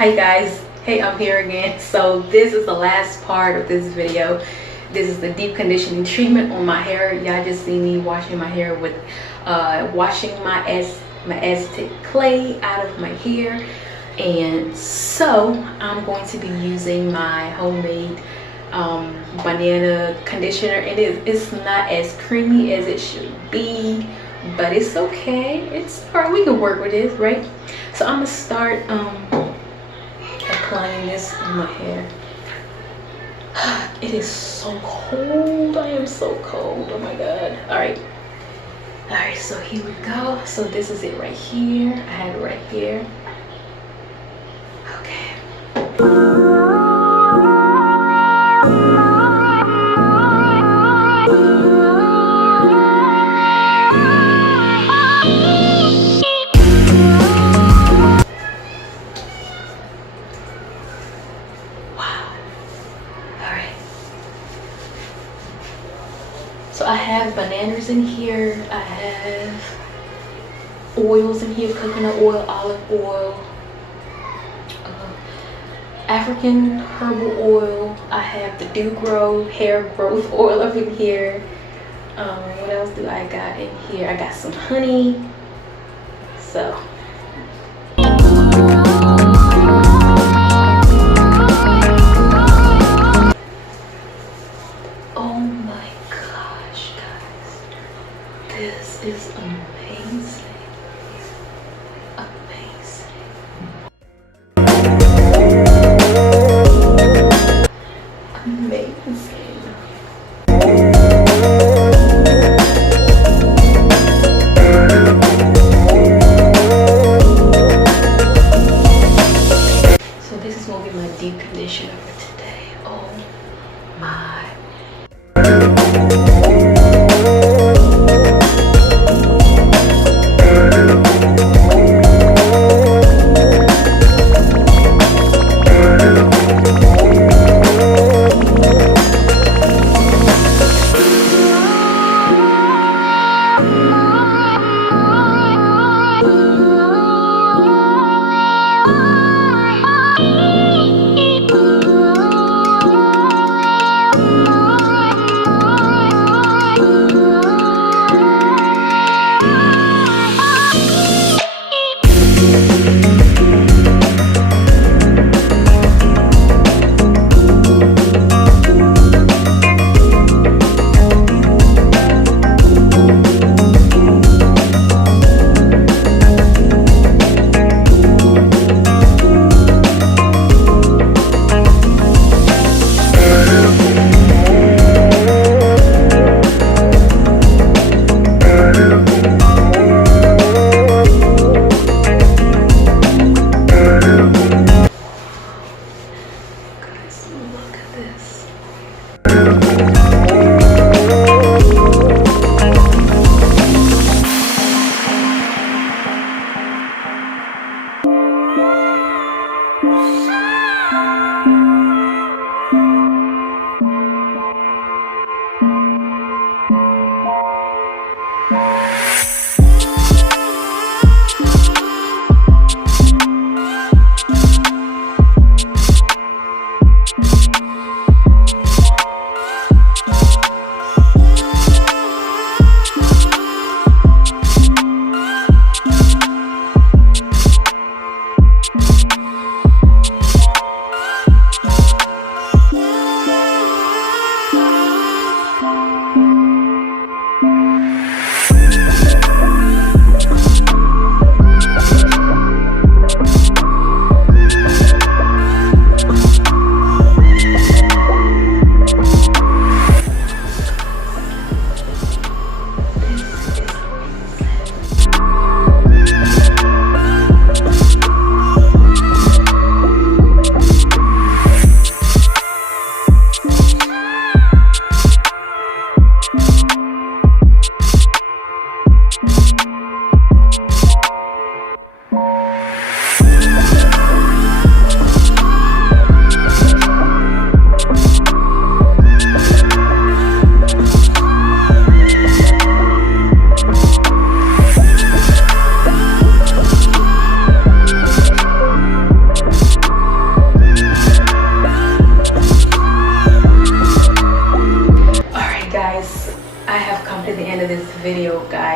Hi guys, hey, I'm here again. So this is the last part of this video. This is the deep conditioning treatment on my hair. Y'all just see me washing my hair with washing my acetic clay out of my hair. And so I'm going to be using my homemade banana conditioner. It's not as creamy as it should be, but it's okay. It's alright, we can work with this, right? So I'm gonna start applying this in my hair. It is so cold. I am so cold. Oh my god. Alright, so here we go. So this is it right here. I have it right here. Okay. So I have bananas in here, I have oils in here, coconut oil, olive oil, African herbal oil. I have the Do Grow hair growth oil up in here. What else do I got in here? I got some honey. So oh my gosh, guys, this is amazing. So this is gonna be my deep conditioner for today. Oh my.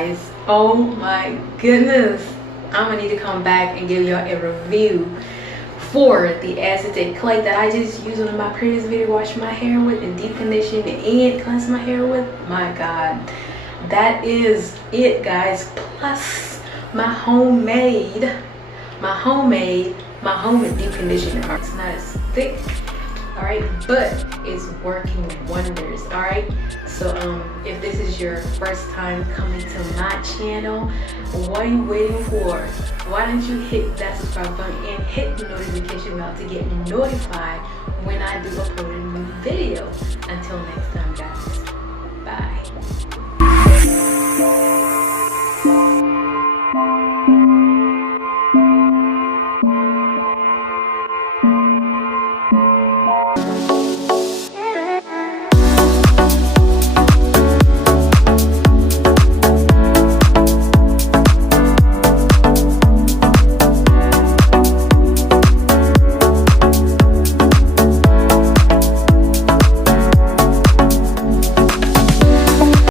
guys. Oh my goodness, I'm gonna need to come back and give y'all a review for the acetate clay that I just used on my previous video, wash my hair with and deep condition and cleanse my hair with. My god, that is it, guys. Plus my homemade deep conditioner. It's not as thick, all right, but it's working wonders. All right, so if this is your first time coming to my channel, what are you waiting for? Why don't you hit that subscribe button and hit the notification bell to get notified when I do upload a new video. Until next time, guys, bye.